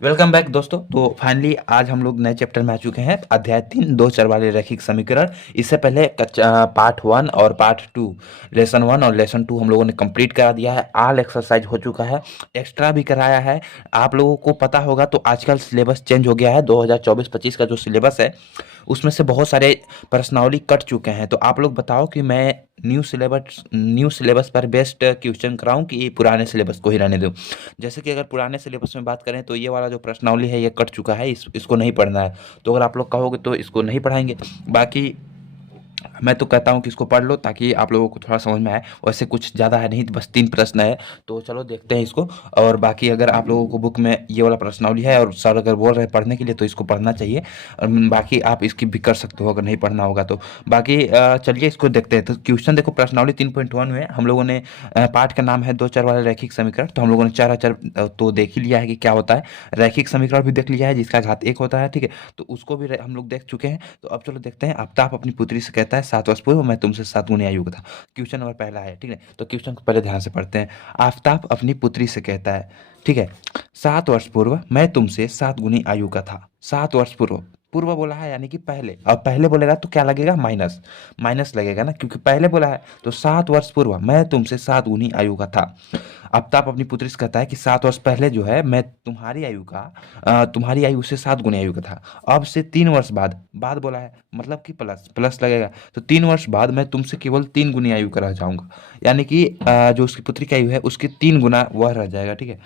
Welcome back दोस्तों। तो finally आज हम लोग नए चैप्टर में आ चुके हैं, अध्याय 3 दो चर वाले रैखिक समीकरण। इससे पहले पार्ट 1 और पार्ट 2, लेसन 1 और लेसन 2 हम लोगों ने कंप्लीट करा दिया है। ऑल एक्सरसाइज हो चुका है, एक्स्ट्रा भी कराया है। आप लोगों को पता होगा तो आजकल सिलेबस चेंज हो गया है। 2024-25 का जो सिलेबस है उसमें से बहुत सारे प्रश्नावली कट चुके हैं। तो आप लोग बताओ कि मैं न्यू सिलेबस पर बेस्ट क्वेश्चन कराऊं कि पुराने सिलेबस को ही रहने दूं। जैसे कि अगर पुराने सिलेबस में बात करें तो ये वाला जो प्रश्नावली है ये कट चुका है, इसको नहीं पढ़ना है। तो अगर आप लोग कहोगे तो इसको नहीं पढ़ाएंगे। बाकी मैं तो कहता हूँ कि इसको पढ़ लो ताकि आप लोगों को थोड़ा समझ में आए। वैसे कुछ ज़्यादा है नहीं, बस 3 प्रश्न है। तो चलो देखते हैं इसको। और बाकी अगर आप लोगों को बुक में ये वाला प्रश्नावली है और सर अगर बोल रहे हैं पढ़ने के लिए तो इसको पढ़ना चाहिए। बाकी आप इसकी भी कर सकते हो अगर नहीं पढ़ना होगा तो। बाकी चलिए इसको देखते हैं। तो क्वेश्चन देखो, प्रश्नावली 3.1 में हम लोगों ने पाठ का नाम है दो चर वाले रैखिक समीकरण। तो हम लोगों ने चार अचर तो देख ही लिया है कि क्या होता है। रैखिक समीकरण भी देख लिया है जिसका घात 1 होता है, ठीक है। तो उसको भी हम लोग देख चुके हैं। तो अब चलो देखते हैं। आफ्ताब अपनी पुत्री से कहता है 7 वर्ष पूर्व मैं तुमसे 7 गुनी आयु का था। क्वेश्चन नंबर पहला है, ठीक है। तो क्वेश्चन को पहले ध्यान से पढ़ते हैं। आफ्ताब अपनी पुत्री से कहता है, ठीक है, 7 वर्ष पूर्व मैं तुमसे 7 गुनी आयु का था। 7 वर्ष पूर्व, पूर्व बोला है यानी कि पहले। अब पहले बोलेगा तो क्या लगेगा? माइनस। माइनस लगेगा ना, क्योंकि पहले बोला है। तो 7 वर्ष पूर्व मैं तुमसे 7 गुनी आयु का था। आफ्ताब अपनी पुत्री से कहता है कि 7 वर्ष पहले जो है मैं तुम्हारी आयु से 7 गुनी आयु का था। अब से 3 वर्ष बाद, बाद बोला है मतलब कि प्लस प्लस लगेगा। तो 3 वर्ष बाद मैं तुमसे केवल 3 गुनी आयु का रह जाऊंगा। यानी कि जो उसकी पुत्री की आयु है उसके 3 गुना वह रह जाएगा, ठीक है।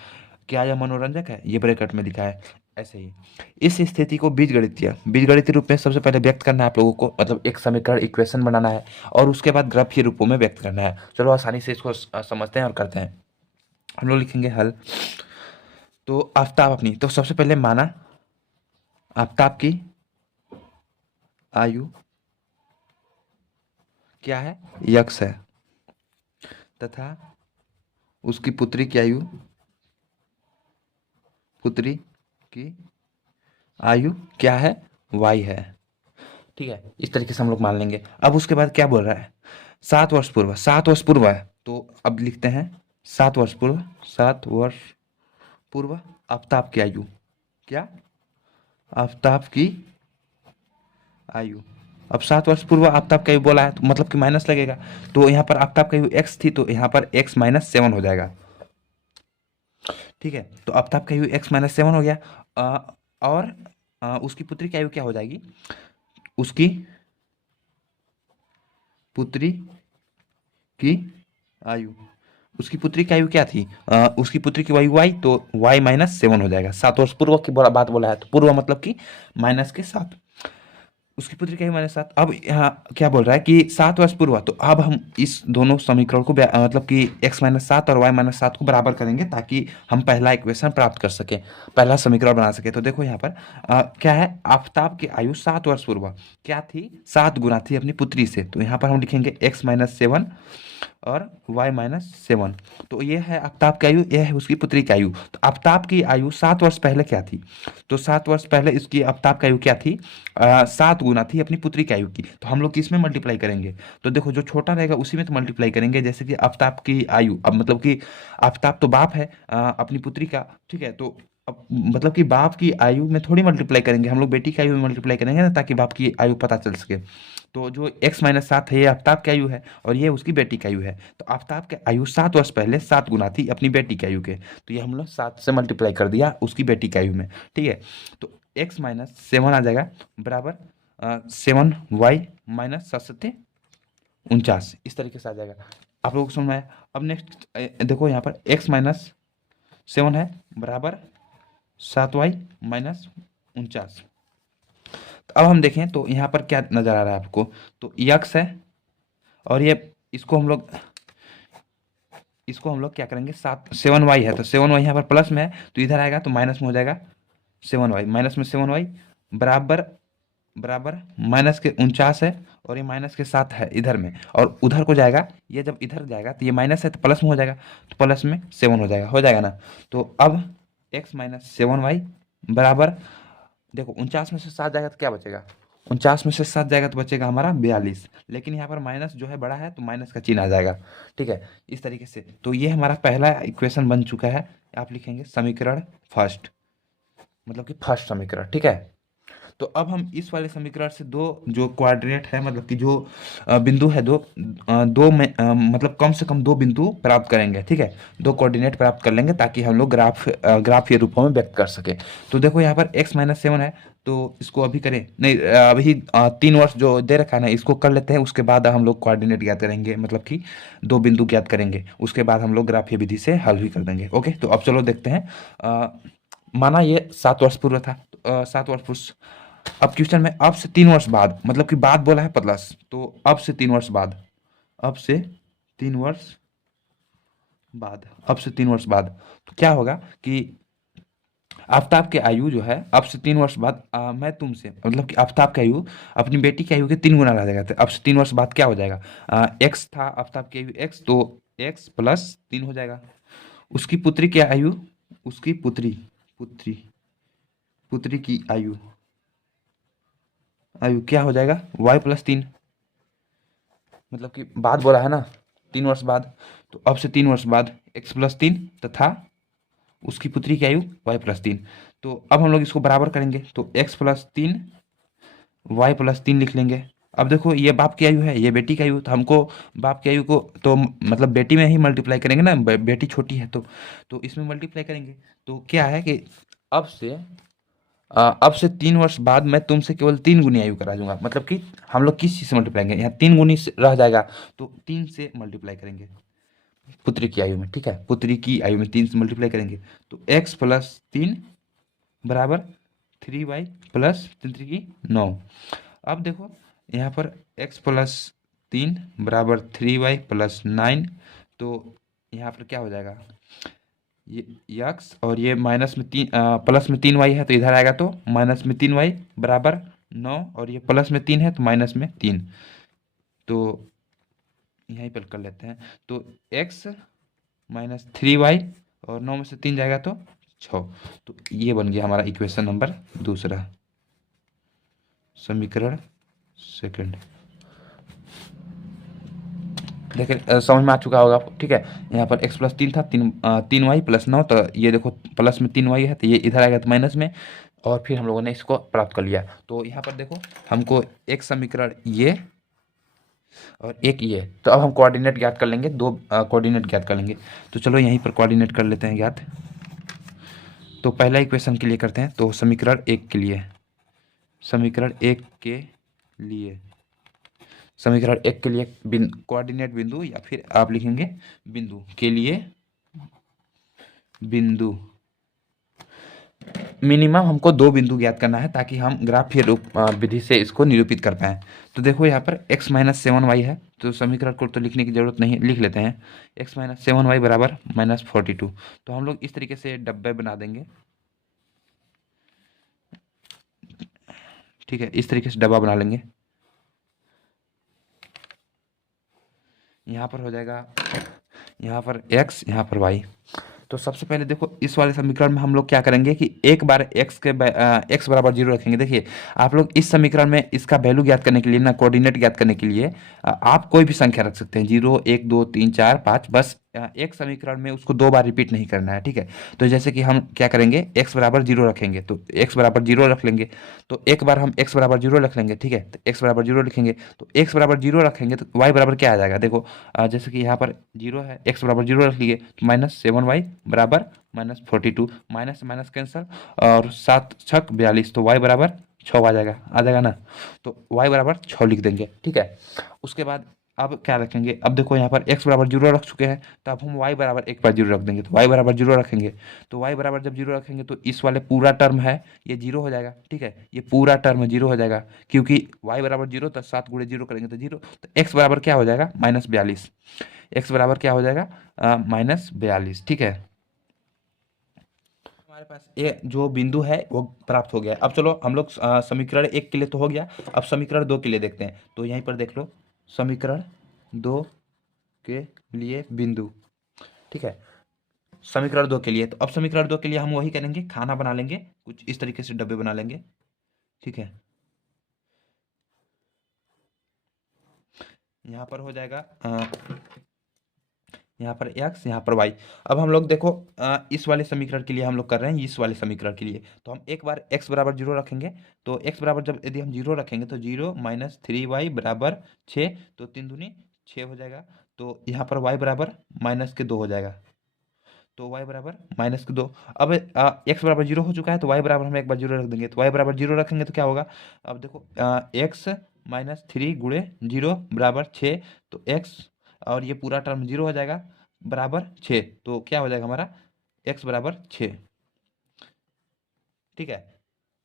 क्या यह मनोरंजक है? ये ब्रैकेट में लिखा है। ऐसे ही इस स्थिति को बीजगणितीय रूप में सबसे पहले व्यक्त करना है आप लोगों को, मतलब एक समीकरण इक्वेशन बनाना है और उसके बाद ग्राफीय रूपों में व्यक्त करना है। चलो आसानी से इसको समझते हैं और करते हैं। हम लोग लिखेंगे हल। तो आफ्ताब अपनी, तो सबसे पहले माना आफ्ताब की आयु क्या है? यक्स है। तथा उसकी पुत्री की आयु क्या है? वाई है, ठीक है। इस तरीके से हम लोग मान लेंगे। अब उसके बाद क्या बोल रहा है? 7 वर्ष पूर्व, 7 वर्ष पूर्व है तो अब लिखते हैं 7 वर्ष पूर्व। 7 वर्ष पूर्व आफ्ताब की आयु क्या? आफ्ताब की आयु। अब 7 वर्ष पूर्व आफ्ताब की आयु बोला है तो मतलब कि माइनस लगेगा। तो यहाँ पर आफ्ताब की आयु एक्स थी तो यहाँ पर x-7 हो जाएगा, ठीक है। तो आफ्ताब की आयु x-7 हो गया। और उसकी पुत्री की आयु क्या हो जाएगी? उसकी पुत्री की आयु, उसकी पुत्री की आयु क्या थी? उसकी पुत्री की आयु वाई, तो y-7 हो जाएगा। 7 वर्ष पूर्व की बात बोला है तो पूर्व मतलब कि -7। उसकी पुत्री का ही -7। अब यहाँ क्या बोल रहा है कि 7 वर्ष पूर्व, तो अब हम इस दोनों समीकरण को मतलब कि x-7 और y-7 को बराबर करेंगे ताकि हम पहला इक्वेशन प्राप्त कर सकें, पहला समीकरण बना सके। तो देखो यहाँ पर क्या है? आफ्ताब की आयु 7 वर्ष पूर्व क्या थी? 7 गुना थी अपनी पुत्री से। तो यहाँ पर हम लिखेंगे x-7 और y-7। तो ये है आफ्ताब की आयु, यह है उसकी पुत्री की आयु। तो आफ्ताब की आयु 7 वर्ष पहले क्या थी? तो 7 वर्ष पहले इसकी आफ्ताब की आयु क्या थी? 7 गुना थी अपनी पुत्री की आयु की। तो हम लोग किस में मल्टीप्लाई करेंगे? तो देखो जो छोटा रहेगा उसी में तो मल्टीप्लाई करेंगे। जैसे कि आफ्ताब की आयु, अब मतलब कि आफ्ताब तो बाप है अपनी पुत्री का, ठीक है। तो अब मतलब कि बाप की आयु में थोड़ी मल्टीप्लाई करेंगे हम लोग, बेटी की आयु में मल्टीप्लाई करेंगे ना, ताकि बाप की आयु पता चल सके। तो जो x-7 है ये आफ्ताब की आयु है और ये उसकी बेटी की आयु है। तो आफ्ताब की आयु 7 वर्ष पहले 7 गुना थी अपनी बेटी की आयु के। तो ये हम लोग 7 से मल्टीप्लाई कर दिया उसकी बेटी की आयु में, ठीक है। तो x-7 आ जाएगा बराबर 7y-7 इस तरीके से आ जाएगा। आप लोगों को समझ में आया? अब नेक्स्ट देखो यहाँ पर x-7 है बराबर 7y-49। तो अब हम देखें तो यहाँ पर क्या नजर आ रहा है आपको? तो यक्स है और ये इसको हम लोग क्या करेंगे? 7-7y है तो 7y यहाँ पर प्लस में है तो इधर आएगा तो माइनस में हो जाएगा। 7y माइनस में 7y बराबर बराबर -49 है और ये -7 है इधर में, और उधर को जाएगा। ये जब इधर जाएगा तो ये माइनस है तो प्लस में हो जाएगा, तो प्लस में 7 हो जाएगा ना। तो अब x-7y बराबर, देखो 49 में से 7 जाएगा तो क्या बचेगा? 49 में से 7 जाएगा तो बचेगा हमारा 42। लेकिन यहाँ पर माइनस जो है बड़ा है तो माइनस का चिन्ह आ जाएगा, ठीक है। इस तरीके से तो ये हमारा पहला इक्वेशन बन चुका है। आप लिखेंगे समीकरण फर्स्ट, मतलब कि फर्स्ट समीकरण, ठीक है। तो अब हम इस वाले समीकरण से दो जो कोऑर्डिनेट है, मतलब कि जो बिंदु है, दो में मतलब कम से कम दो बिंदु प्राप्त करेंगे, ठीक है। दो कोऑर्डिनेट प्राप्त कर लेंगे ताकि हम लोग ग्राफ के रूपों में व्यक्त कर सके। तो देखो यहाँ पर x-7 है, तो इसको अभी करें नहीं, अभी 3 वर्ष जो दे रखा है ना, इसको कर लेते हैं, उसके बाद हम लोग कोऑर्डिनेट ज्ञात करेंगे, मतलब कि दो बिंदु ज्ञात करेंगे, उसके बाद हम लोग ग्राफीय विधि से हल भी कर देंगे। ओके, तो अब चलो देखते हैं। माना ये 7 वर्ष पूर्व था, 7 वर्ष पूर्व। अब क्वेश्चन में अब से 3 वर्ष बाद, मतलब कि बाद बोला है प्लस, तो अब से 3 वर्ष बाद, अब से 3 वर्ष बाद, अब से 3 वर्ष बाद, तो क्या होगा कि आफ्ताब के आयु जो है अब से 3 वर्ष बाद, मैं तुमसे, मतलब कि आफ्ताब की आयु अपनी बेटी की आयु के 3 गुना रह जाएगा। तो अब से 3 वर्ष बाद क्या हो जाएगा, एक्स था आफ्ताब की आयु एक्स, तो x+3 हो जाएगा। उसकी पुत्री की आयु, उसकी पुत्री, पुत्री पुत्री की आयु, आयु क्या हो जाएगा, y+3। मतलब कि बाद बोला है ना, 3 वर्ष बाद, तो अब से 3 वर्ष बाद x+3 तथा उसकी पुत्री की आयु y+3। तो अब हम लोग इसको बराबर करेंगे, तो x+3 y+3 लिख लेंगे। अब देखो ये बाप की आयु है, ये बेटी की आयु, तो हमको बाप की आयु को तो मतलब बेटी में ही मल्टीप्लाई करेंगे ना, बेटी छोटी है तो इसमें मल्टीप्लाई करेंगे। तो क्या है कि अब से अब से 3 वर्ष बाद मैं तुमसे केवल 3 गुनी आयु करा दूंगा, मतलब कि हम लोग किस चीज़ से मल्टीप्लाई करेंगे, यहाँ 3 गुनी रह जाएगा, तो 3 से मल्टीप्लाई करेंगे पुत्री की आयु में, ठीक है। पुत्री की आयु में 3 से मल्टीप्लाई करेंगे, तो x+3 बराबर 3y+3 की 9। अब देखो यहाँ पर x+3 बराबर 3y+9, तो यहाँ पर क्या हो जाएगा, ये यक्स और ये प्लस में 3y है, तो इधर आएगा, तो -3y बराबर 9, और ये प्लस में 3 है तो -3, तो यहीं पर कर लेते हैं। तो x-3y और 9 में से 3 जाएगा तो 6। तो ये बन गया हमारा इक्वेशन नंबर दूसरा, समीकरण सेकंड। देखिए समझ में आ चुका होगा आपको, ठीक है। यहाँ पर x+3 था, 3y+9, तो ये देखो प्लस में 3y है, तो ये इधर आएगा तो माइनस में, और फिर हम लोगों ने इसको प्राप्त कर लिया। तो यहाँ पर देखो हमको एक समीकरण ये और एक ये, तो अब हम कोऑर्डिनेट ज्ञात कर लेंगे, दो कोऑर्डिनेट ज्ञात कर लेंगे। तो चलो यहीं पर कोऑर्डिनेट कर लेते हैं ज्ञात। तो पहला इक्वेशन के लिए करते हैं, तो समीकरण एक के लिए, समीकरण एक के लिए, समीकरण एक के लिए कोऑर्डिनेट बिंदु, या फिर आप लिखेंगे बिंदु के लिए, बिंदु मिनिमम हमको दो बिंदु ज्ञात करना है ताकि हम ग्राफीय रूप विधि से इसको निरूपित कर पाएँ। तो देखो यहाँ पर x-7y है, तो समीकरण को तो लिखने की जरूरत नहीं, लिख लेते हैं x-7y बराबर -42। तो हम लोग इस तरीके से डब्बे बना देंगे, ठीक है, इस तरीके से डब्बा बना लेंगे। यहाँ पर हो जाएगा, यहाँ पर x, यहाँ पर y। तो सबसे पहले देखो इस वाले समीकरण में हम लोग क्या करेंगे कि एक बार x बराबर 0 रखेंगे। देखिए आप लोग इस समीकरण में इसका वैल्यू ज्ञात करने के लिए ना, कोऑर्डिनेट ज्ञात करने के लिए आप कोई भी संख्या रख सकते हैं, 0, 1, 2, 3, 4, 5, बस एक समीकरण में उसको दो बार रिपीट नहीं करना है, ठीक है। तो जैसे कि हम क्या करेंगे, x बराबर 0 रखेंगे, तो x बराबर 0 रख लेंगे, तो एक बार हम x बराबर 0 रख लेंगे, ठीक है, तो x बराबर 0 लिखेंगे, तो x बराबर 0 रखेंगे तो y बराबर क्या आ जाएगा, देखो जैसे कि यहाँ पर 0 है, x बराबर 0 रख लिए, तो -7y बराबर -42, माइनस से माइनस कैंसल, और 7×6 = 42, तो y बराबर 6 आ जाएगा ना। तो y बराबर 6 लिख देंगे, ठीक है। उसके बाद अब क्या रखेंगे, अब देखो यहाँ पर x बराबर 0 रख चुके हैं, तो अब हम y बराबर एक बार 0 रख देंगे, तो y बराबर 0 रखेंगे, तो y बराबर जब 0 रखेंगे तो इस वाले पूरा टर्म है ये 0 हो जाएगा, ठीक है, ये पूरा टर्म 0 हो जाएगा, क्योंकि y बराबर 0, तो 7 × 0 करेंगे तो 0, तो x बराबर क्या हो जाएगा, -42, x बराबर क्या हो जाएगा, -42, ठीक है। हमारे पास ये जो बिंदु है वो प्राप्त हो गया। अब चलो हम लोग समीकरण एक के लिए तो हो गया, अब समीकरण दो के लिए देखते हैं। तो यहीं पर देख लो, समीकरण दो के लिए बिंदु, ठीक है, समीकरण दो के लिए। तो अब समीकरण दो के लिए हम वही करेंगे, खाना बना लेंगे, कुछ इस तरीके से डब्बे बना लेंगे, ठीक है। यहाँ पर हो जाएगा यहाँ पर x, यहाँ पर y। अब हम लोग देखो इस वाले समीकरण के लिए हम लोग कर रहे हैं, इस वाले समीकरण के लिए तो हम एक बार x बराबर 0 रखेंगे। तो x बराबर जब यदि हम 0 रखेंगे तो 0 माइनस 3y बराबर 6, तो 3 दूनी 6 हो जाएगा। तो यहाँ पर y बराबर -2 हो जाएगा। तो y बराबर -2। अब x बराबर 0 हो चुका है, तो y बराबर हम एक बार 0 रख देंगे। तो y बराबर 0 रखेंगे तो क्या होगा, अब देखो x -3 गुणे 0 बराबर 6। तो x और ये पूरा टर्म 0 हो जाएगा बराबर 6। तो क्या हो जाएगा हमारा x बराबर 6। ठीक है,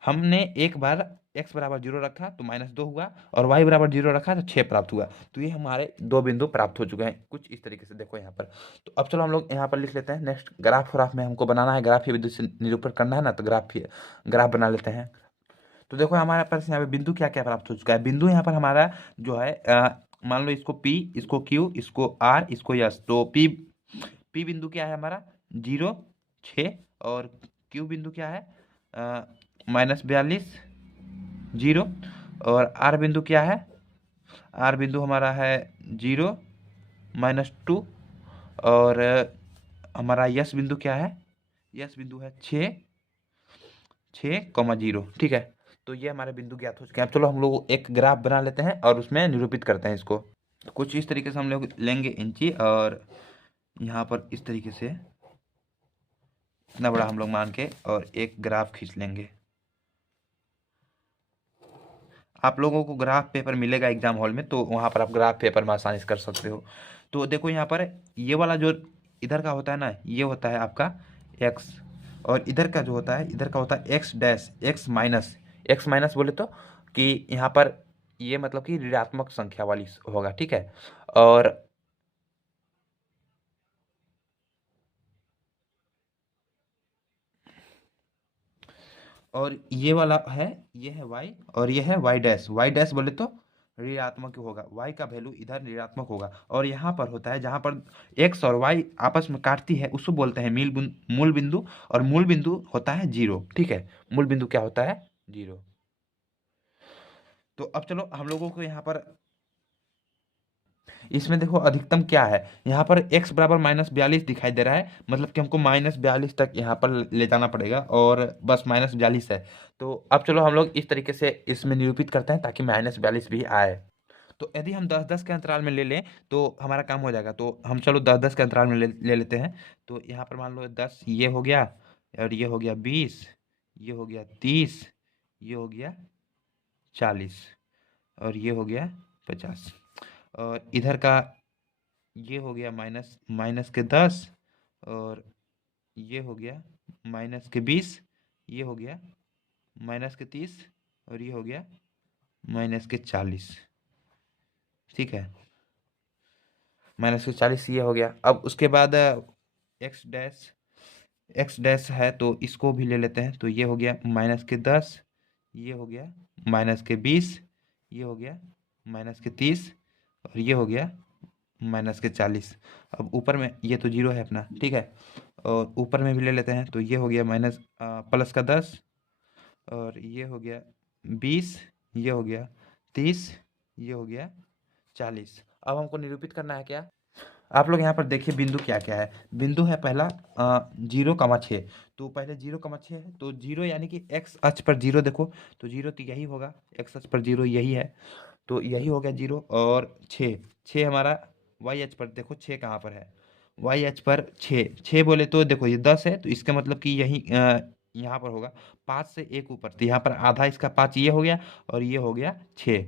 हमने एक बार x बराबर 0 रखा तो -2 हुआ, और y बराबर 0 रखा तो 6 प्राप्त हुआ। तो ये हमारे दो बिंदु प्राप्त हो चुके हैं कुछ इस तरीके से, देखो यहाँ पर। तो अब चलो हम लोग यहाँ पर लिख लेते हैं। नेक्स्ट ग्राफ में हमको बनाना है, ग्राफ बिंदु से निरूपण करना है ना, तो ग्राफ बना लेते हैं। तो देखो हमारे पास यहाँ पे बिंदु क्या क्या प्राप्त हो चुका है। बिंदु यहाँ पर हमारा जो है मान लो इसको P, इसको Q, इसको R, इसको S। तो P बिंदु क्या है हमारा 0, 6, और Q बिंदु क्या है -42, 0, और R बिंदु क्या है, R बिंदु हमारा है 0, -2, और हमारा यस बिंदु क्या है, यस बिंदु है 6, 6,0। ठीक है, तो ये हमारे बिंदु ज्ञात हो चुके हैं। अब चलो हम लोग एक ग्राफ बना लेते हैं और उसमें निरूपित करते हैं इसको। तो कुछ इस तरीके से हम लोग लेंगे इंची, और यहाँ पर इस तरीके से इतना बड़ा हम लोग मान के और एक ग्राफ खींच लेंगे। आप लोगों को ग्राफ पेपर मिलेगा एग्जाम हॉल में, तो वहाँ पर आप ग्राफ पेपर में आसानी से कर सकते हो। तो देखो यहाँ पर ये वाला जो इधर का होता है ना, ये होता है आपका x, और इधर का जो होता है, इधर का होता है x डैश, x माइनस बोले तो कि यहाँ पर ये मतलब कि ऋणात्मक संख्या वाली होगा। ठीक है, और ये वाला है, ये है y, और ये है y डैश बोले तो ऋणात्मक होगा, y का वैल्यू इधर ऋणात्मक होगा। और यहाँ पर होता है जहाँ पर x और y आपस में काटती है उसको बोलते हैं मूल बिंदु, और मूल बिंदु होता है 0। ठीक है, मूल बिंदु क्या होता है 0। तो अब चलो हम लोगों को यहाँ पर इसमें देखो अधिकतम क्या है, यहाँ पर x बराबर -42 दिखाई दे रहा है, मतलब कि हमको -42 तक यहाँ पर ले जाना पड़ेगा, और बस -42 है। तो अब चलो हम लोग इस तरीके से इसमें निरूपित करते हैं ताकि -42 भी आए। तो यदि हम 10-10 के अंतराल में ले लें तो हमारा काम हो जाएगा। तो हम चलो 10-10 के अंतराल में ले लेते हैं। तो यहाँ पर मान लो 10 ये हो गया, और ये हो गया 20, ये हो गया 30, ये हो गया 40, और ये हो गया 50, और इधर का ये हो गया माइनस के 10, और ये हो गया -20, ये हो गया -30, और ये हो गया -40। ठीक है, -40 ये हो गया। अब उसके बाद एक्स डैश है, तो इसको भी ले लेते हैं। तो ये हो गया -10, ये हो गया -20, ये हो गया -30, और ये हो गया -40। अब ऊपर में ये तो 0 है अपना। ठीक है, और ऊपर में भी ले लेते हैं। तो ये हो गया प्लस का 10, और ये हो गया 20, ये हो गया 30, ये हो गया 40। अब हमको निरूपित करना है क्या, आप लोग यहाँ पर देखिए बिंदु क्या क्या है। बिंदु है पहला 0,6। तो पहले 0,6 है, तो 0 यानी कि x अक्ष पर 0 देखो, तो 0 तो यही होगा, x अक्ष पर 0 यही है, तो यही हो गया 0। और 6 हमारा y अक्ष पर देखो, 6 कहाँ पर है, y अक्ष पर 6 बोले तो देखो ये 10 है, तो इसका मतलब कि यही यहाँ पर होगा 5 से 1 ऊपर, तो यहाँ पर आधा इसका 5 ये हो गया, और ये हो गया 6,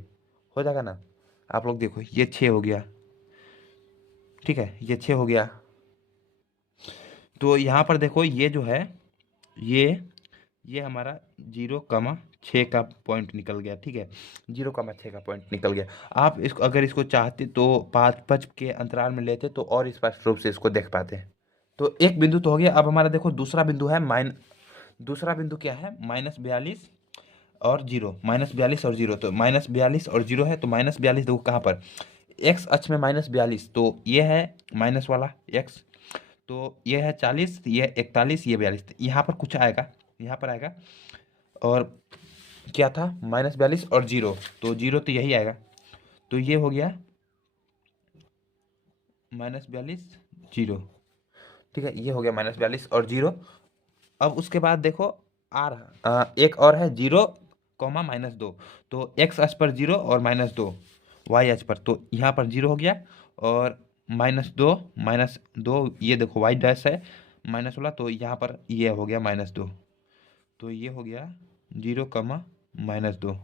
हो जाएगा ना। आप लोग देखो ये 6 हो गया। ठीक है, ये 6 हो गया। तो यहाँ पर देखो ये जो है, ये ये हमारा 0,6 का पॉइंट निकल गया। ठीक है, 0,6 का पॉइंट निकल गया। आप इसको अगर इसको चाहते तो 5 के अंतराल में लेते तो और स्पष्ट रूप से इसको देख पाते। तो एक बिंदु तो हो गया। अब हमारा देखो दूसरा बिंदु है दूसरा बिंदु क्या है, -42 और 0, -42 और 0। तो -42 और 0 है, तो -42 देखो कहाँ पर, एक्स अक्ष में -42, तो ये है माइनस वाला एक्स, तो ये है 40, ये 41, ये 42, यहाँ पर कुछ आएगा, यहाँ पर आएगा। और क्या था, -42 और 0, तो 0 तो यही आएगा। तो ये हो गया -42, जीरो। ठीक है, ये हो गया -42 और जीरो। अब उसके बाद देखो आर एक और है 0, -2। तो एक्स अक्ष पर 0 और -2 वाई अक्ष पर, तो यहाँ पर 0 हो गया। और -2 ये देखो वाई डैश है माइनस वाला, तो यहाँ पर ये हो गया -2। तो ये हो गया 0, -2,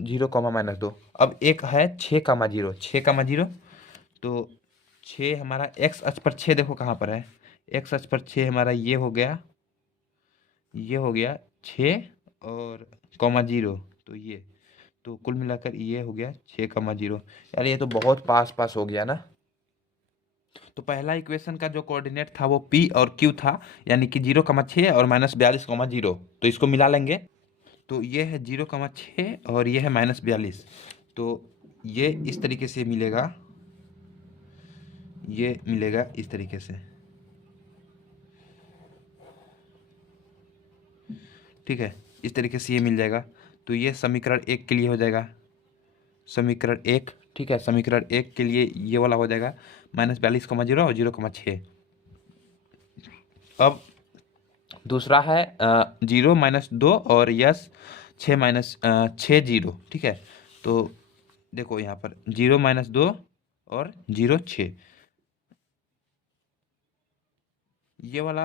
0, -2। अब एक है 6, 0, तो 6 हमारा एक्स अक्ष पर 6 देखो कहाँ पर है। एक्स अक्ष पर 6 हमारा ये हो गया 6 और -0, तो ये, तो कुल मिलाकर ये हो गया 6, 0। यार ये तो बहुत पास पास हो गया ना। तो पहला इक्वेशन का जो कोऑर्डिनेट था वो P और Q था, यानी कि 0, 6 और -42, 0। तो इसको मिला लेंगे, तो ये है 0, 6 और ये है -42। तो ये इस तरीके से मिलेगा, ये मिलेगा इस तरीके से। ठीक है, इस तरीके से ये मिल जाएगा। तो ये समीकरण 1 के लिए हो जाएगा, समीकरण 1। ठीक है, समीकरण 1 के लिए ये वाला हो जाएगा -42, 0 और 0, 6। अब दूसरा है 0, -2 और यस 6, 0। ठीक है, तो देखो यहाँ पर 0, -2 और 0, 6, ये वाला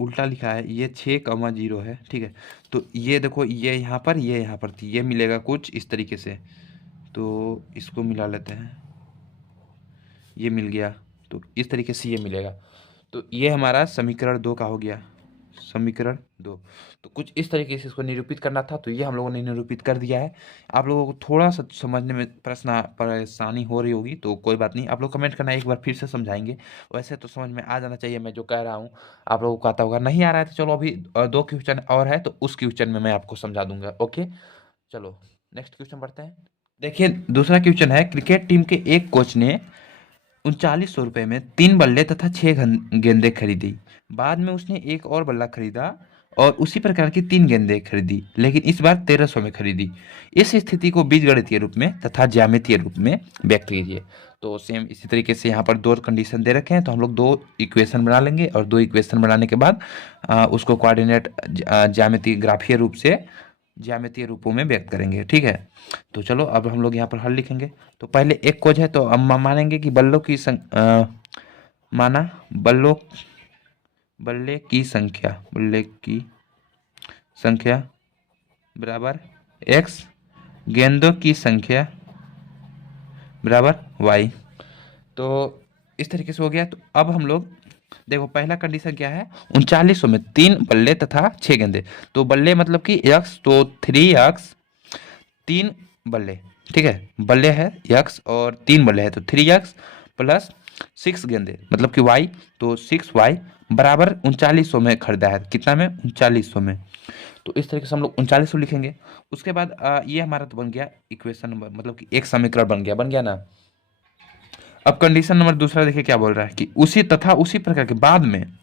उल्टा लिखा है, ये 6, 0 है। ठीक है, तो ये देखो ये यहाँ पर, ये यहाँ पर थी, ये मिलेगा कुछ इस तरीके से। तो इसको मिला लेते हैं, ये मिल गया। तो इस तरीके से ये मिलेगा। तो ये हमारा समीकरण 2 का हो गया, समीकरण 2। तो कुछ इस तरीके से इसको निरूपित करना था, तो ये हम लोगों ने निरूपित कर दिया है। आप लोगों को थोड़ा सा समझने में परेशानी हो रही होगी, तो कोई बात नहीं, आप लोग कमेंट करना, एक बार फिर से समझाएंगे। वैसे तो समझ में आ जाना चाहिए मैं जो कह रहा हूँ। आप लोगों को आता होगा, नहीं आ रहा है तो चलो अभी 2 क्वेश्चन और है, तो उस क्वेश्चन में मैं आपको समझा दूंगा। ओके, चलो नेक्स्ट क्वेश्चन बढ़ते हैं। देखिए दूसरा क्वेश्चन है, क्रिकेट टीम के एक कोच ने 3900 रुपये में 3 बल्ले तथा 6 गेंदें खरीदी। बाद में उसने एक और बल्ला खरीदा और उसी प्रकार की 3 गेंदें खरीदी, लेकिन इस बार 1300 में खरीदी। इस स्थिति को बीजगणितीय रूप में तथा ज्यामितीय रूप में व्यक्त कीजिए। तो सेम इसी तरीके से यहाँ पर 2 कंडीशन दे रखे हैं, तो हम लोग 2 इक्वेशन बना लेंगे और 2 इक्वेशन बनाने के बाद उसको कोऑर्डिनेट ज्यामितीय ग्राफीय रूप से ज्यामितीय रूपों में व्यक्त करेंगे। ठीक है, तो चलो अब हम लोग यहाँ पर हल लिखेंगे। तो पहले एक खोज है, तो हम मानेंगे कि माना बल्ले की संख्या बराबर x, गेंदों की संख्या बराबर y। तो इस तरीके से हो गया। तो अब हम लोग देखो पहला कंडीशन क्या है, 3900 में 3 बल्ले तथा 6 गेंदे। तो बल्ले मतलब कि x, तो 3x, 3 बल्ले। ठीक है, बल्ले है x और 3 बल्ले है, तो 3x प्लस 6 गेंदे मतलब कि y, तो 6y बराबर 3900 में खरीदा है। कितना में? 3900 में। तो इस तरीके से हम लोग 3900 लिखेंगे। उसके बाद ये हमारा तो बन गया इक्वेशन नंबर, मतलब कि एक समीकरण बन गया ना। अब कंडीशन नंबर दूसरा देखिए क्या बोल रहा है कि उसी तथा उसी प्रकार के बाद में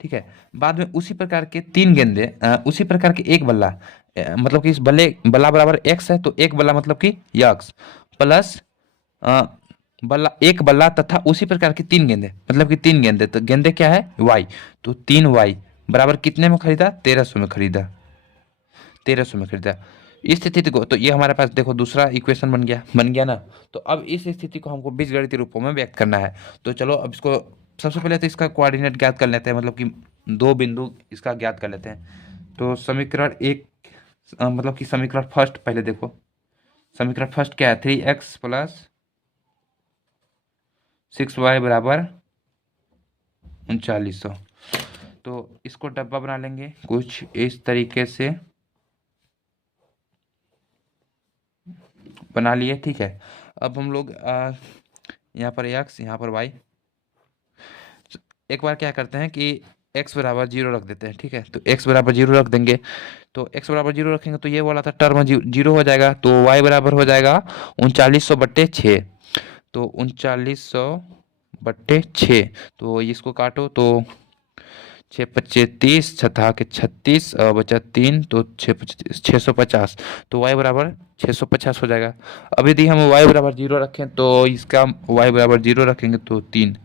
ठीक है, बाद में उसी प्रकार के 3 गेंदे, उसी प्रकार के एक बल्ला, मतलब कि इस बल्ला बराबर x है, तो एक बल्ला मतलब कि x प्लस एक बल्ला तथा उसी प्रकार की 3 गेंदे मतलब कि 3 गेंदे, तो गेंदे क्या है? y। तो 3y बराबर कितने में खरीदा? 1300 में खरीदा, 1300 में खरीदा। इस स्थिति को, तो ये हमारे पास देखो दूसरा इक्वेशन बन गया ना। तो अब इस स्थिति को हमको बीजगणितीय रूपों में व्यक्त करना है। तो चलो अब इसको सबसे पहले तो इसका कोऑर्डिनेट ज्ञात कर लेते हैं, मतलब कि 2 बिंदु इसका ज्ञात कर लेते हैं। तो समीकरण 1, मतलब कि समीकरण फर्स्ट पहले देखो, समीकरण फर्स्ट क्या है? 3x प्लस 6y बराबर 3900। तो इसको डब्बा बना लेंगे कुछ इस तरीके से, बना लिए। ठीक है, अब हम लोग यहाँ पर x, यहाँ पर y, एक बार क्या करते हैं कि x बराबर 0 रख देते हैं। ठीक है, तो x बराबर 0 रख देंगे। तो x बराबर 0 रखेंगे तो ये वाला था टर्म 0 हो जाएगा। तो y बराबर हो जाएगा 3900/6। तो 3900/6, तो इसको काटो तो छः पच्चे 30, छठा के 36 और बचा 3, तो 650। तो y बराबर 650 हो जाएगा। अब यदि हम y बराबर 0 रखें तो इसका y बराबर 0 रखेंगे तो 3,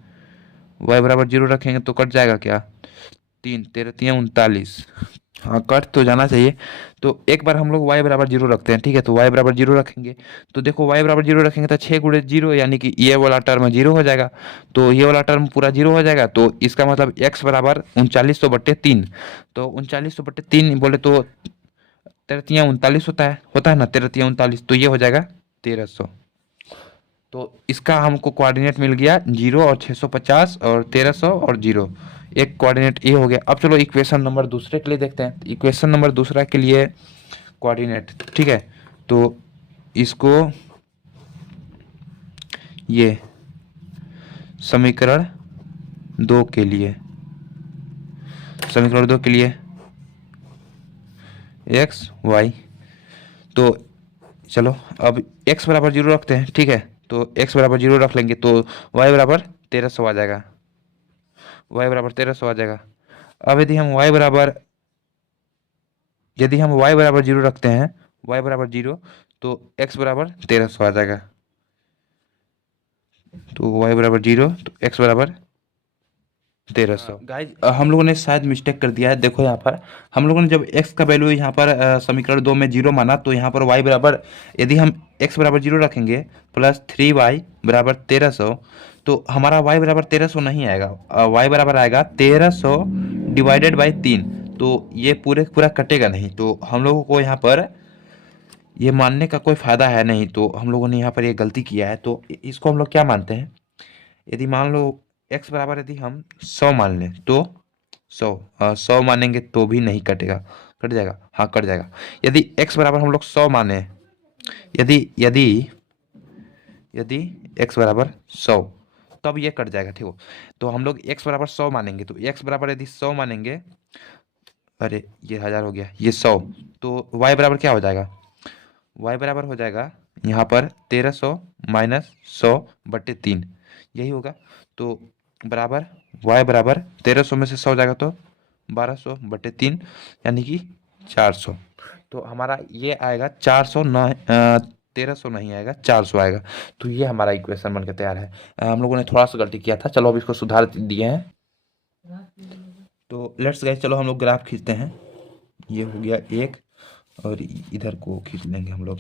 y बराबर 0 रखेंगे तो कट जाएगा क्या, 3 3 39। हाँ, कट तो जाना चाहिए। तो एक बार हम लोग y बराबर 0 रखते हैं, ठीक है। तो y बराबर 0 रखेंगे, तो देखो y बराबर 0 रखेंगे तो 6 × 0 यानी कि ये वाला टर्म 0 हो जाएगा। तो ये वाला टर्म पूरा 0 हो जाएगा, तो इसका मतलब x बराबर 39/3। तो 39/3 बोले तो 3 3 39 होता है ना, 3 3 39, तो ये हो जाएगा 1300। तो इसका हमको कोऑर्डिनेट मिल गया 0 और 650 और 1300 और 0। एक कोऑर्डिनेट ये हो गया। अब चलो इक्वेशन नंबर दूसरे के लिए देखते हैं। इक्वेशन नंबर दूसरा के लिए कोऑर्डिनेट, ठीक है। तो इसको ये समीकरण 2 के लिए, समीकरण 2 के लिए एक्स वाई, तो चलो अब x बराबर 0 रखते हैं, ठीक है। तो x बराबर 0 रख लेंगे तो y बराबर 1300 आ जाएगा, y बराबर 1300 आ जाएगा। अब यदि हम y बराबर 0 रखते हैं, y बराबर 0, तो x बराबर 1300 आ जाएगा। तो y बराबर 0 तो x बराबर 1300। गाइज हम लोगों ने शायद मिस्टेक कर दिया है। देखो यहाँ पर हम लोगों ने जब x का वैल्यू यहाँ पर समीकरण 2 में 0 माना, तो यहाँ पर y बराबर, यदि हम x बराबर 0 रखेंगे प्लस 3y बराबर 1300, तो हमारा y बराबर 1300 नहीं आएगा। y बराबर आएगा 1300 डिवाइडेड बाई 3। तो ये पूरे पूरा कटेगा नहीं, तो हम लोगों को यहाँ पर ये मानने का कोई फायदा है नहीं। तो हम लोगों ने यहाँ पर ये गलती किया है। तो इसको हम लोग क्या मानते हैं, यदि मान लो x बराबर यदि हम 100 मान लें तो 100 मानेंगे तो भी नहीं कटेगा, कट जाएगा, हाँ कट जाएगा। यदि x बराबर हम लोग 100 माने, यदि यदि यदि x बराबर 100, तब ये कट जाएगा, ठीक हो। तो हम लोग x बराबर 100 मानेंगे, तो x बराबर यदि 100 मानेंगे, अरे ये 1000 हो गया, ये 100, तो y बराबर क्या हो जाएगा, y बराबर हो जाएगा यहाँ पर 1300 माइनस 100/3, यही होगा। तो बराबर y बराबर 1300 में से 100 जाएगा तो 1200/3 यानी कि 400। तो हमारा ये आएगा 400, न 1300 नहीं आएगा, 400 आएगा। तो ये हमारा इक्वेशन बनकर तैयार है। हम लोगों ने थोड़ा सा गलती किया था, चलो अब इसको सुधार दिए हैं। तो लेट्स गाइस, चलो हम लोग ग्राफ खींचते हैं। ये हो गया एक, और इधर को खींच लेंगे हम लोग।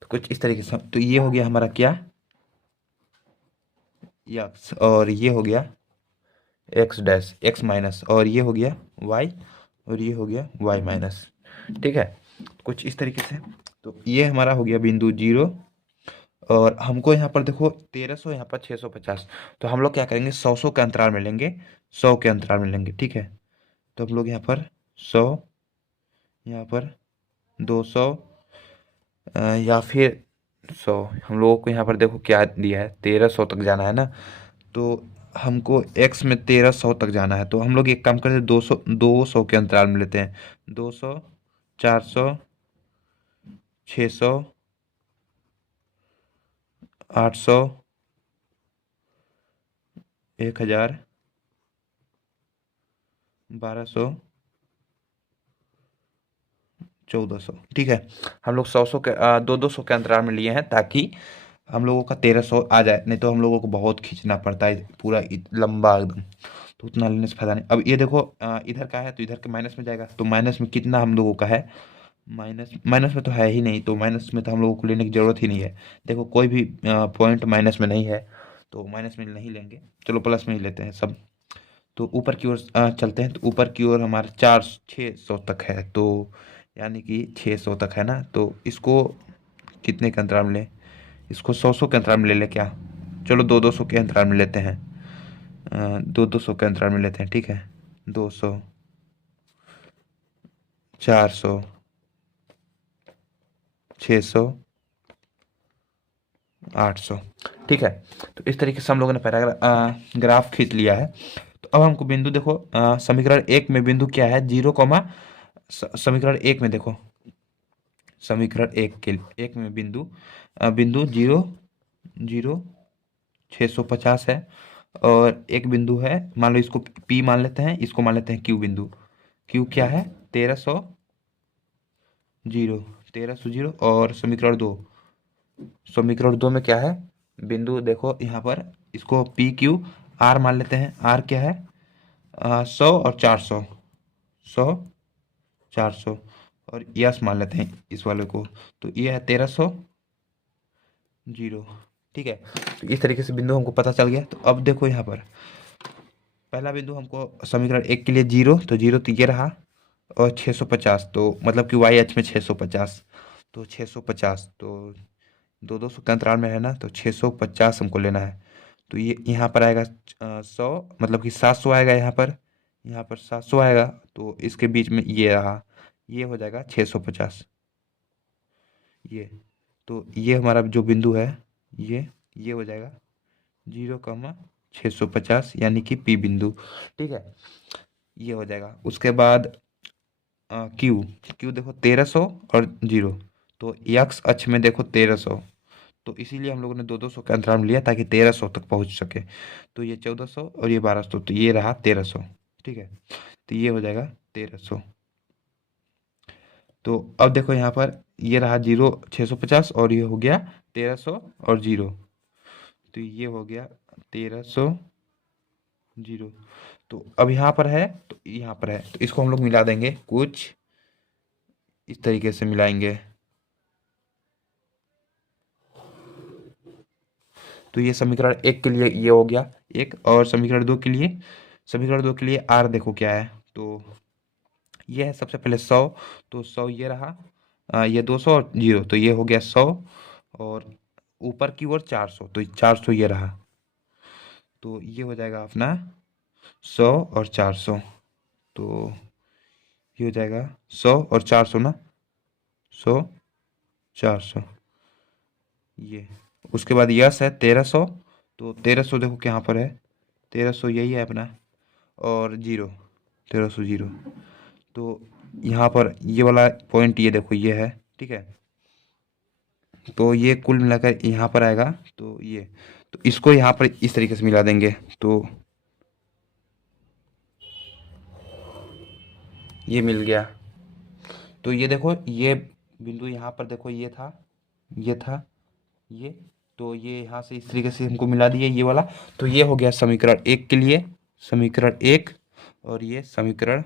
तो कुछ इस तरीके से, तो ये हो गया हमारा क्या, एक्स, और ये हो गया एक्स डैश, एक्स माइनस, और ये हो गया वाई, और ये हो गया वाई माइनस, ठीक है। कुछ इस तरीके से। तो ये हमारा हो गया बिंदु 0, और हमको यहाँ पर देखो 1300, यहाँ पर 650। तो हम लोग क्या करेंगे, 100 के अंतराल में लेंगे, 100 के अंतराल में लेंगे, ठीक है। तो हम लोग यहाँ पर 100, यहाँ पर 200, या फिर 100, हम लोगों को यहाँ पर देखो क्या दिया है, 1300 तक जाना है ना। तो हमको x में 1300 तक जाना है, तो हम लोग एक काम करते हैं, 200 के अंतराल में लेते हैं। 200, 400, 600, 800, 1000, 1200, 1400, ठीक है। हम लोग 100 के 200 के अंतराल में लिए हैं, ताकि हम लोगों का 1300 आ जाए। नहीं तो हम लोगों को बहुत खींचना पड़ता है पूरा लंबा एकदम, तो उतना लेने से फायदा नहीं। अब ये देखो इधर का है तो इधर के माइनस में जाएगा, तो माइनस में कितना हम लोगों का है, माइनस माइनस में तो है ही नहीं, तो माइनस में तो हम लोगों को लेने की ज़रूरत ही नहीं है। देखो कोई भी पॉइंट माइनस में नहीं है, तो माइनस में नहीं लेंगे, चलो प्लस में ही लेते हैं सब। तो ऊपर की ओर चलते हैं, तो ऊपर की ओर हमारे 600 तक है, तो यानी कि 600 तक है ना। तो इसको कितने के अंतराल में लें, इसको 100 के अंतराल में ले लें क्या, चलो 200 के अंतराल में लेते हैं, 200 के अंतराल में लेते हैं, ठीक है। 200, 400, 600, 800, ठीक है। तो इस तरीके से हम लोगों ने पैराग्राफ ग्राफ खींच लिया है। तो अब हमको बिंदु देखो, समीकरण 1 में बिंदु क्या है, 0 कॉमा, समीकरण 1 में देखो, समीकरण 1 में बिंदु 0 जीरो 650 है। और एक बिंदु है, मान लो इसको P मान लेते हैं, इसको मान लेते हैं Q बिंदु। Q क्या है? 1300 जीरो, 1300 जीरो। और समीकरण 2 में क्या है? बिंदु देखो यहाँ पर, इसको PQ R मान लेते हैं। R क्या है? 100 और 400, 100 400। और यस मान लेते हैं इस वाले को, तो ये है 1300 जीरो। ठीक है, तो इस तरीके से बिंदु हमको पता चल गया। तो अब देखो यहाँ पर पहला बिंदु हमको समीकरण 1 के लिए जीरो, तो जीरो तो ये रहा। और 650, तो मतलब कि वाई एच में 650, तो 650 तो दो दो सौ के अंतराल में है ना, तो 650 हमको लेना है। तो ये यहाँ पर आएगा 100, मतलब कि 700 आएगा यहाँ पर, 700 आएगा। तो इसके बीच में ये रहा, ये हो जाएगा 650। ये, तो ये हमारा जो बिंदु है, ये हो जाएगा 0,650, यानी कि P बिंदु। ठीक है, ये हो जाएगा। उसके बाद क्यू, देखो 1300 और जीरो, तो यक्स अक्ष में देखो 1300, तो इसीलिए हम लोगों ने दो दो सौ का अंतराल लिया ताकि 1300 तक पहुंच सके। तो ये 1400 और ये 1200, तो ये रहा 1300। ठीक है, तो ये हो जाएगा 1300। तो अब देखो यहाँ पर ये रहा जीरो 650, और ये हो गया 1300 और जीरो, तो ये हो गया 1300 जीरो। तो अब यहाँ पर है, तो यहाँ पर है, तो इसको हम लोग मिला देंगे, कुछ इस तरीके से मिलाएंगे। तो ये समीकरण 1 के लिए ये हो गया एक, और समीकरण दो के लिए आर देखो क्या है। तो ये है सबसे पहले 100, तो 100 ये रहा, ये 200 और जीरो, तो ये हो गया 100। और ऊपर की ओर 400, तो 400 ये रहा, तो ये हो जाएगा अपना 100 और 400। तो ये हो जाएगा 100 और 400 ना, 100 400। ये, उसके बाद यस है 1300, तो 1300 देखो यहाँ पर है, 1300 यही है अपना, और जीरो, 1300 जीरो। तो यहाँ पर ये वाला पॉइंट ये देखो ये है। ठीक है, तो ये कुल मिलाकर यहाँ पर आएगा, तो ये, तो इसको यहाँ पर इस तरीके से मिला देंगे। तो ये मिल गया। तो ये देखो, ये बिंदु यहाँ पर देखो, ये था, ये था, ये, तो ये यहाँ से इस तरीके से हमको मिला दिए ये वाला। तो ये हो गया समीकरण 1 के लिए, समीकरण 1। और ये समीकरण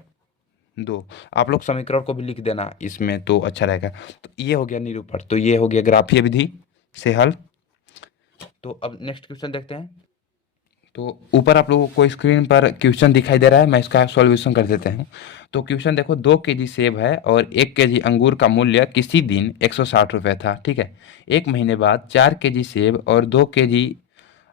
2। आप लोग समीकरण को भी लिख देना इसमें, तो अच्छा रहेगा। तो ये हो गया निरूपण, तो ये हो गया ग्राफीय विधि से हल। तो अब नेक्स्ट क्वेश्चन देखते हैं। तो ऊपर आप लोगों को स्क्रीन पर क्वेश्चन दिखाई दे रहा है, मैं इसका सॉल्यूशन कर देते हैं। तो क्वेश्चन देखो, 2 kg सेब है और 1 kg अंगूर का मूल्य किसी दिन 160 रुपये था। ठीक है, एक महीने बाद 4 kg सेब और 2 kg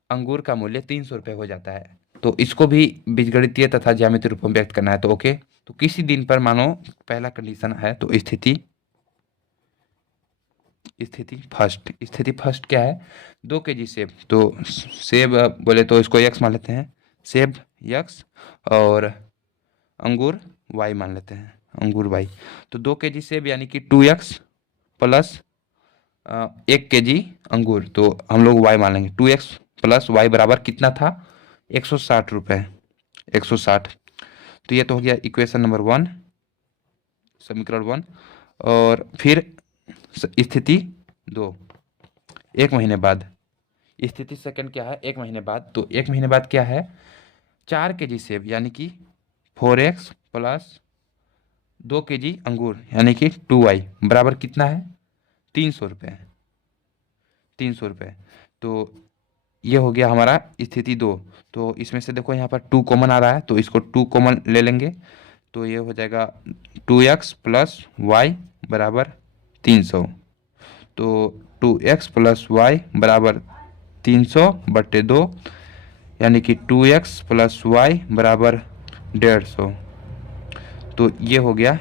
अंगूर का मूल्य 300 रुपये हो जाता है। तो इसको भी बीजगणितीय तथा ज्यामितीय रूप में व्यक्त करना है। तो ओके, तो किसी दिन पर मानो, पहला कंडीशन है, तो स्थिति फर्स्ट क्या है? 2 kg सेब, तो सेब बोले तो इसको x मान लेते हैं, सेब x, और अंगूर y मान लेते हैं, अंगूर y। तो 2 kg सेब यानी कि 2x प्लस 1 kg अंगूर, तो हम लोग y मान लेंगे। 2x प्लस y बराबर कितना था? 160 रुपये, 160। तो ये तो हो गया इक्वेशन नंबर 1, समीकरण 1। और फिर स्थिति 2, 1 महीने बाद। स्थिति सेकंड क्या है? 1 महीने बाद। तो 1 महीने बाद क्या है? 4 kg सेब यानी कि 4x प्लस 2 kg अंगूर यानी कि 2y बराबर कितना है? 300 रुपये, 300 रुपये। तो ये हो गया हमारा स्थिति 2। तो इसमें से देखो यहाँ पर 2 कॉमन आ रहा है, तो इसको 2 कॉमन ले लेंगे, तो ये हो जाएगा 2x प्लस वाई बराबर 300। तो 2x प्लस वाई बराबर 300/2, यानी कि 2x प्लस वाई बराबर 150। तो ये हो गया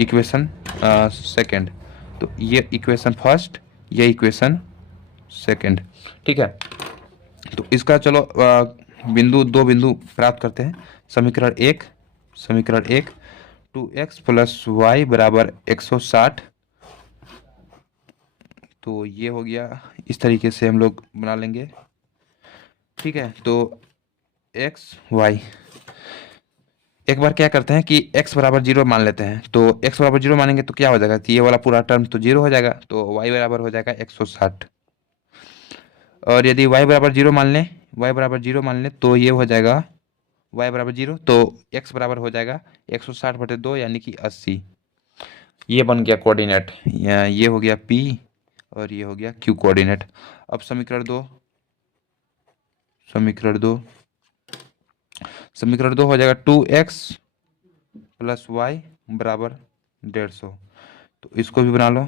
इक्वेशन सेकंड। तो ये इक्वेशन फर्स्ट, ये इक्वेशन सेकंड। ठीक है, तो इसका चलो दो बिंदु प्राप्त करते हैं। समीकरण 1 2x प्लस वाई बराबर 160, तो ये हो गया, इस तरीके से हम लोग बना लेंगे। ठीक है, तो एक्स वाई, एक बार क्या करते हैं कि x बराबर 0 मान लेते हैं। तो x बराबर 0 मानेंगे तो क्या हो जाएगा, तो ये वाला पूरा टर्म तो 0 हो जाएगा, तो y बराबर हो जाएगा 160। और यदि y बराबर 0 मान लें, y बराबर 0 मान लें तो ये हो जाएगा y बराबर 0, तो x बराबर हो जाएगा 160/2 यानी कि 80। ये बन गया कोऑर्डिनेट, ये हो गया p और ये हो गया q कोऑर्डिनेट। अब समीकरण 2 हो जाएगा 2x प्लस वाई बराबर 150। तो इसको भी बना लो।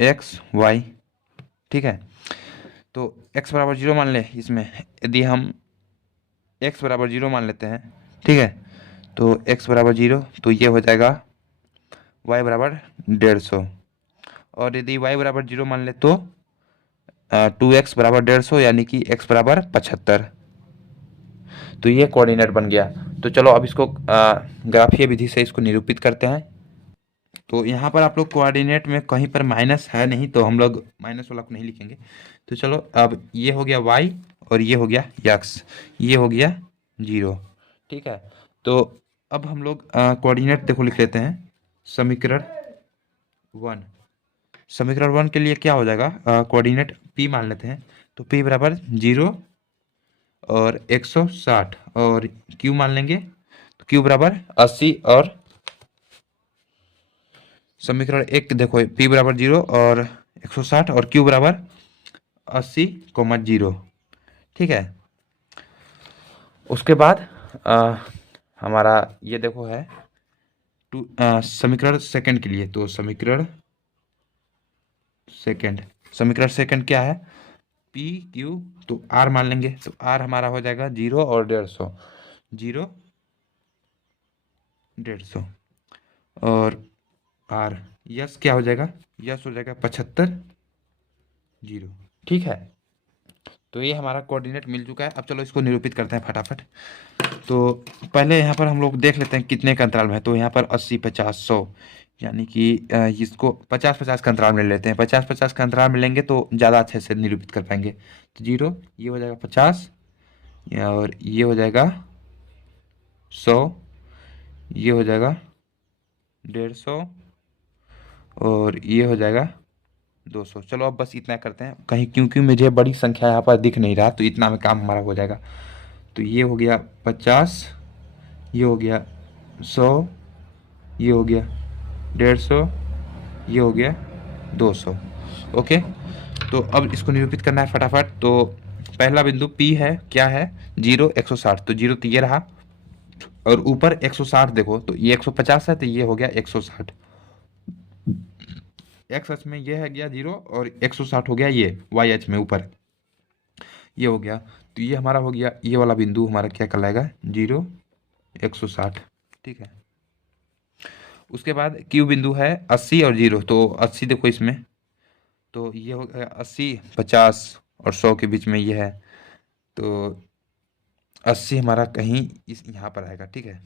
एक्स वाई, ठीक है, तो x बराबर 0 मान ले। इसमें यदि हम x बराबर 0 मान लेते हैं, ठीक है, तो x बराबर 0 तो ये हो जाएगा y बराबर 150। और यदि y बराबर 0 मान ले तो 2x बराबर 150 यानी कि x बराबर 75। तो ये कोऑर्डिनेट बन गया। तो चलो अब इसको ग्राफीय विधि से इसको निरूपित करते हैं। तो यहाँ पर आप लोग कोऑर्डिनेट में कहीं पर माइनस है नहीं, तो हम लोग माइनस वाला को नहीं लिखेंगे। तो चलो अब ये हो गया y और ये हो गया x, ये हो गया 0। ठीक है, तो अब हम लोग कोऑर्डिनेट देखो लिख लेते हैं। समीकरण 1, समीकरण 1 के लिए क्या हो जाएगा, कोऑर्डिनेट p मान लेते हैं। तो p बराबर 0 और 160 और q मान लेंगे, तो q बराबर 80। और समीकरण 1 देखो, p बराबर 0 और 160 और q बराबर 80,0। ठीक है, उसके बाद हमारा ये देखो है समीकरण सेकंड के लिए। तो समीकरण सेकंड क्या है, पी क्यू, तो आर मान लेंगे। तो आर हमारा हो जाएगा 0 और 150, 0 150। और आर यस क्या हो जाएगा, यस हो जाएगा 75 0। ठीक है, तो ये हमारा कोऑर्डिनेट मिल चुका है। अब चलो इसको निरूपित करते हैं फटाफट। तो पहले यहाँ पर हम लोग देख लेते हैं कितने का अंतराल में है। तो यहाँ पर 80 50 100 यानी कि इसको 50-50 का अंतराल में लेते हैं। 50-50 का अंतराल में लेंगे तो ज़्यादा अच्छे से निरूपित कर पाएंगे। तो 0 ये हो जाएगा 50 और ये हो जाएगा 100, ये हो जाएगा 150 और ये हो जाएगा 200। चलो अब बस इतना करते हैं कहीं, क्योंकि मुझे बड़ी संख्या यहाँ पर दिख नहीं रहा, तो इतना में काम हमारा हो जाएगा। तो ये हो गया 50, ये हो गया 100, ये हो गया 150, ये हो गया 200। ओके, तो अब इसको निरूपित करना है फटाफट। तो पहला बिंदु P है, क्या है, 0 160। तो 0 तो ये रहा, और ऊपर 160 देखो, तो ये 150 है, तो ये हो गया 160। एक्स अक्ष में ये है गया 0 और 160 हो गया ये वाई अक्ष में ऊपर, ये हो गया। तो ये हमारा हो गया, ये वाला बिंदु हमारा क्या कहलाएगा, 0 160। ठीक है, उसके बाद क्यू बिंदु है 80 और 0। तो 80 देखो इसमें, तो ये हो गया 80 50 और 100 के बीच में ये है। तो 80 हमारा कहीं इस यहाँ पर आएगा। ठीक है,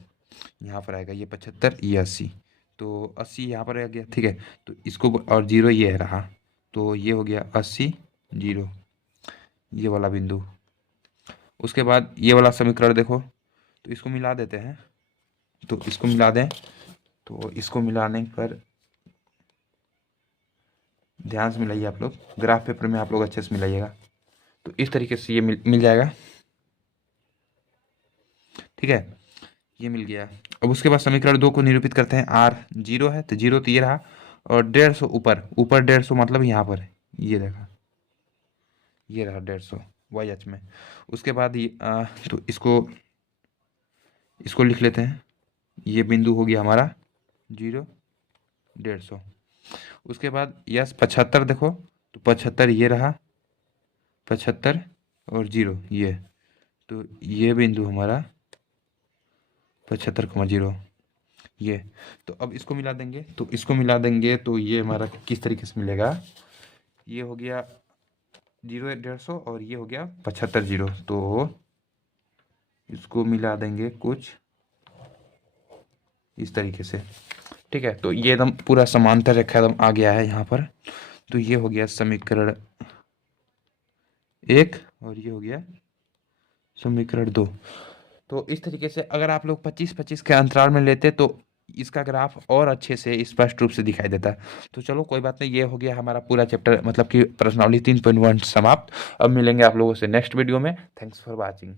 यहाँ पर आएगा, ये 75 ये 80। तो 80 यहाँ पर आ गया। ठीक है, तो इसको और 0 ये रहा, तो ये हो गया 80 0, ये वाला बिंदु। उसके बाद ये वाला समीकरण देखो, तो इसको मिला देते हैं। तो इसको मिला दें, तो इसको मिलाने पर ध्यान से मिलाइए आप लोग, ग्राफ पेपर में आप लोग अच्छे से मिलाइएगा। तो इस तरीके से ये मिल जाएगा। ठीक है, ये मिल गया। अब उसके बाद समीकरण 2 को निरूपित करते हैं। आर 0 है, तो 0 तो ये रहा, और 150 ऊपर, ऊपर 150 मतलब यहाँ पर है, ये देखा, ये रहा 150 वाई एच में। उसके बाद ये तो इसको लिख लेते हैं। ये बिंदु हो गया हमारा 0 150। उसके बाद यस 75 देखो, तो 75 ये रहा, 75 और 0 ये, तो ये बिंदु हमारा 75,0 ये। तो अब इसको मिला देंगे, तो ये हमारा किस तरीके से मिलेगा, ये हो गया 0 150 और ये हो गया 75 0। तो इसको मिला देंगे कुछ इस तरीके से। ठीक है, तो ये एकदम पूरा समांतर रेखा एकदम आ गया है यहाँ पर। तो ये हो गया समीकरण 1 और ये हो गया समीकरण 2। तो इस तरीके से अगर आप लोग 25-25 के अंतराल में लेते तो इसका ग्राफ और अच्छे से स्पष्ट रूप से दिखाई देता। तो चलो कोई बात नहीं, ये हो गया हमारा पूरा चैप्टर मतलब कि प्रश्नावली 3.1 समाप्त। अब मिलेंगे आप लोगों से नेक्स्ट वीडियो में। Thanks for watching.